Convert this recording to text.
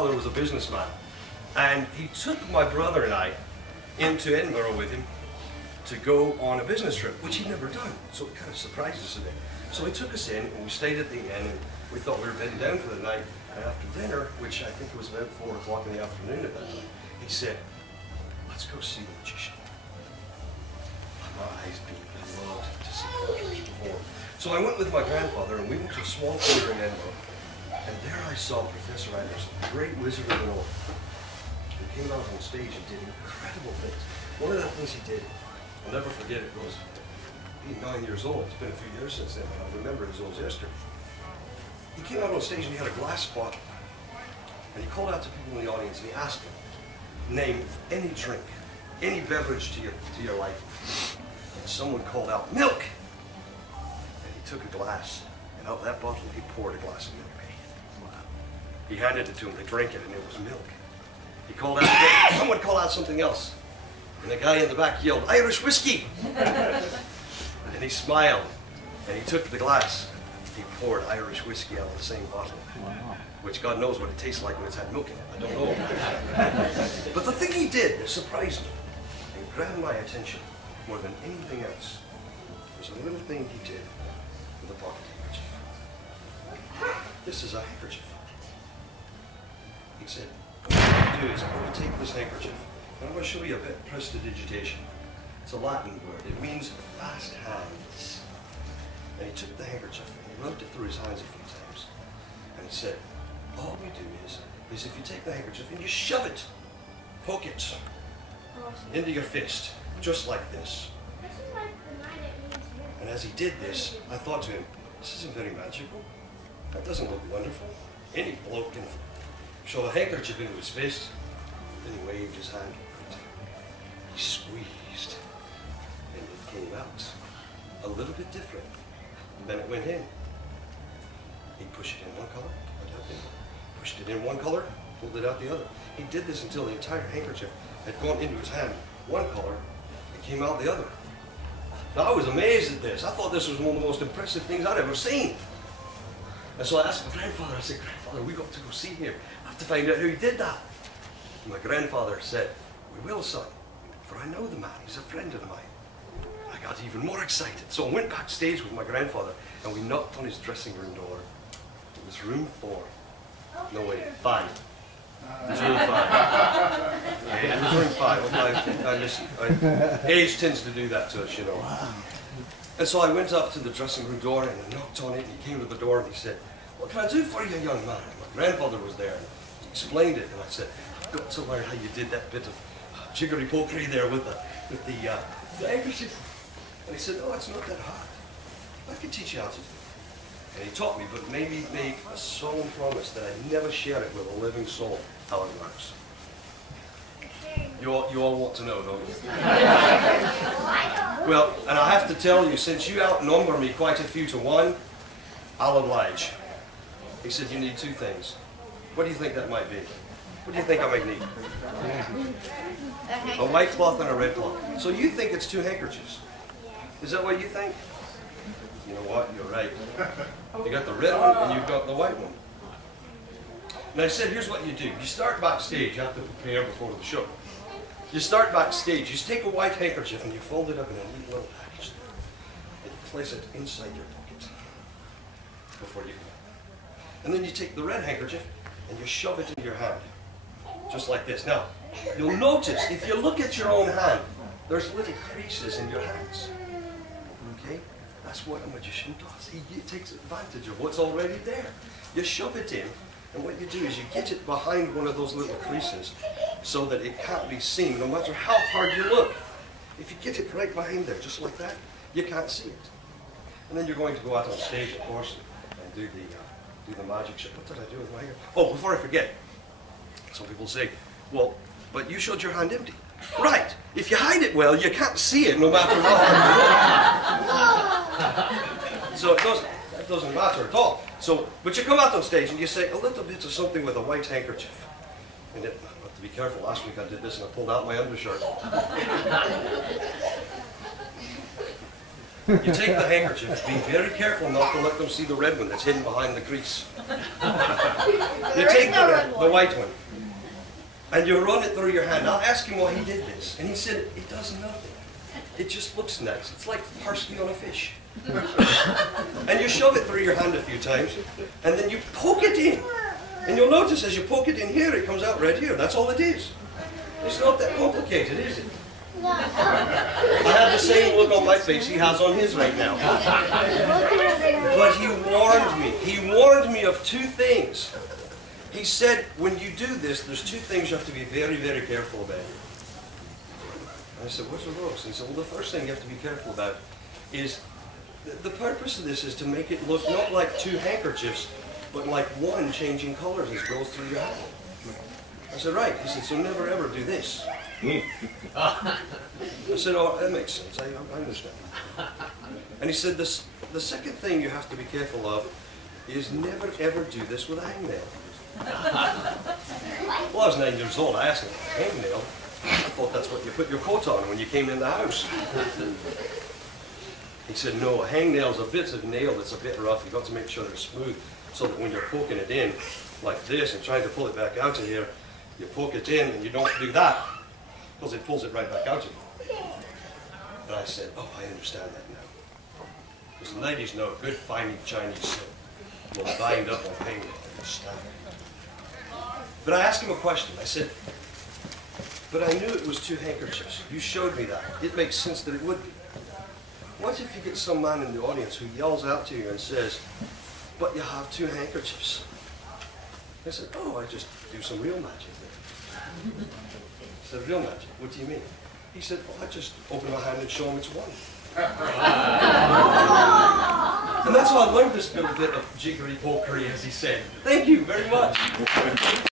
father was a businessman, and he took my brother and I into Edinburgh with him to go on a business trip, which he'd never done, so it kind of surprised us a bit. So he took us in, and we stayed at the inn, and we thought we were bedding down for the night, and after dinner, which I think was about 4 o'clock in the afternoon at that time, he said, "Let's go see the magician." My eyes beamed. I loved to see conjurers perform. So I went with my grandfather, and we went to a small theatre in Edinburgh, and there I saw Professor Anderson, the great wizard of the North. He came out on stage and did incredible things. One of the things he did, I'll never forget it, was being 9 years old. It's been a few years since then, but I remember it as old as yesterday. He came out on stage and he had a glass bottle, and he called out to people in the audience and he asked them, "Name any drink, any beverage to your liking." And someone called out, "Milk!" And he took a glass, and out of that bottle he poured a glass of milk. He handed it to him, they drank it, and it was milk. He called out again, someone called out something else, and the guy in the back yelled, "Irish whiskey!" And he smiled, and he took the glass. He poured Irish whiskey out of the same bottle, which God knows what it tastes like when it's had milk in it. I don't know. But the thing he did that surprised me and grabbed my attention more than anything else was a little thing he did with a pocket handkerchief. This is a handkerchief. He said, "What I'm going to do is I'm going to take this handkerchief and I'm going to show you a bit of prestidigitation. It's a Latin word. It means fast hands." And he took the handkerchief and he rubbed it through his hands a few times. And he said, "All we do is if you take the handkerchief and you shove it, poke it into your fist, just like this." And as he did this, I thought to him, this isn't very magical. That doesn't look wonderful. Any bloke can shove a handkerchief into his fist. Then he waved his hand. He squeezed, and it came out a little bit different. And then it went in. He pushed it in one color, went out the other. Pushed it in one color, pulled it out the other. He did this until the entire handkerchief had gone into his hand one color and came out the other. Now I was amazed at this. I thought this was one of the most impressive things I'd ever seen. And so I asked my grandfather, I said, "Grandfather, we got to go see him. I have to find out how he did that." And my grandfather said, "We will, son, for I know the man. He's a friend of mine." I got even more excited. So I went backstage with my grandfather and we knocked on his dressing room door. It was room 4. No, wait, 5. It was room 5. Yeah, it was room 5. Age tends to do that to us, you know. And so I went up to the dressing room door and I knocked on it, and he came to the door and he said, "What can I do for you, young man?" And my grandfather was there and he explained it, and I said, "I've got to learn how you did that bit of jiggery-pokery there with the handkerchief." And he said, "Oh, it's not that hard. I can teach you how to do it." And he taught me, but made me make a solemn promise that I'd never share it with a living soul, how it works. You all want to know, don't you? Well, and I have to tell you, since you outnumber me quite a few to 1, I'll oblige. He said, "You need 2 things. What do you think that might be? What do you think I might need?" "A white cloth and a red cloth." So you think it's 2 handkerchiefs? Is that what you think? You know what? You're right. You got the red one and you've got the white one. And I said, here's what you do. You start backstage. You have to prepare before the show. You start backstage. You take a white handkerchief and you fold it up in a neat little package. And you place it inside your pocket before you go. And then you take the red handkerchief and you shove it into your hand. Just like this. Now, you'll notice, if you look at your own hand, there's little creases in your hands. Okay? That's what a magician does. He takes advantage of what's already there. You shove it in, and what you do is you get it behind one of those little creases so that it can't be seen no matter how hard you look. If you get it right behind there, just like that, you can't see it. And then you're going to go out on stage, of course, and do the magic show. What did I do with my hair? Oh, before I forget, some people say, "Well, but you showed your hand empty." Right. If you hide it well, you can't see it no matter what. So it doesn't matter at all. So, but you come out on stage and you say a little bit of something with a white handkerchief. And I have to be careful. Last week I did this and I pulled out my undershirt. You take the handkerchief, be very careful not to let them see the red one that's hidden behind the crease. You take the white one, and you run it through your hand. I'll ask him why he did this, and he said, it does nothing. It just looks nice. It's like parsley on a fish. And you shove it through your hand a few times, and then you poke it in. And you'll notice as you poke it in here, it comes out red here. That's all it is. It's not that complicated, is it? I have the same look on my face he has on his right now. But he warned me. He warned me of two things. He said, when you do this, there's two things you have to be very, very careful about. And I said, what's the those? And he said, well, the first thing you have to be careful about is, the purpose of this is to make it look not like two handkerchiefs, but like one changing colors as it goes through your hand. I said, right. He said, so never ever do this. I said, oh, that makes sense. I understand. And he said, the second thing you have to be careful of is never ever do this with a hangnail. Well, I was 9 years old. I asked him, hangnail? I thought that's what you put your coat on when you came in the house. He said, no, a hangnail's a bit of nail that's a bit rough. You've got to make sure it's smooth so that when you're poking it in like this and trying to pull it back out of here, you poke it in and you don't do that because it pulls it right back out of you. And I said, oh, I understand that now. Because ladies know good fine Chinese silk will bind up on hangnail and snap. But I asked him a question. I said, but I knew it was two handkerchiefs. You showed me that. It makes sense that it would be. What if you get some man in the audience who yells out to you and says, but you have two handkerchiefs? I said, oh, I just do some real magic there. I said, real magic? What do you mean? He said, well, I just open my hand and show him it's one. And that's how I learned this little bit of jiggery pokery, as he said. Thank you very much.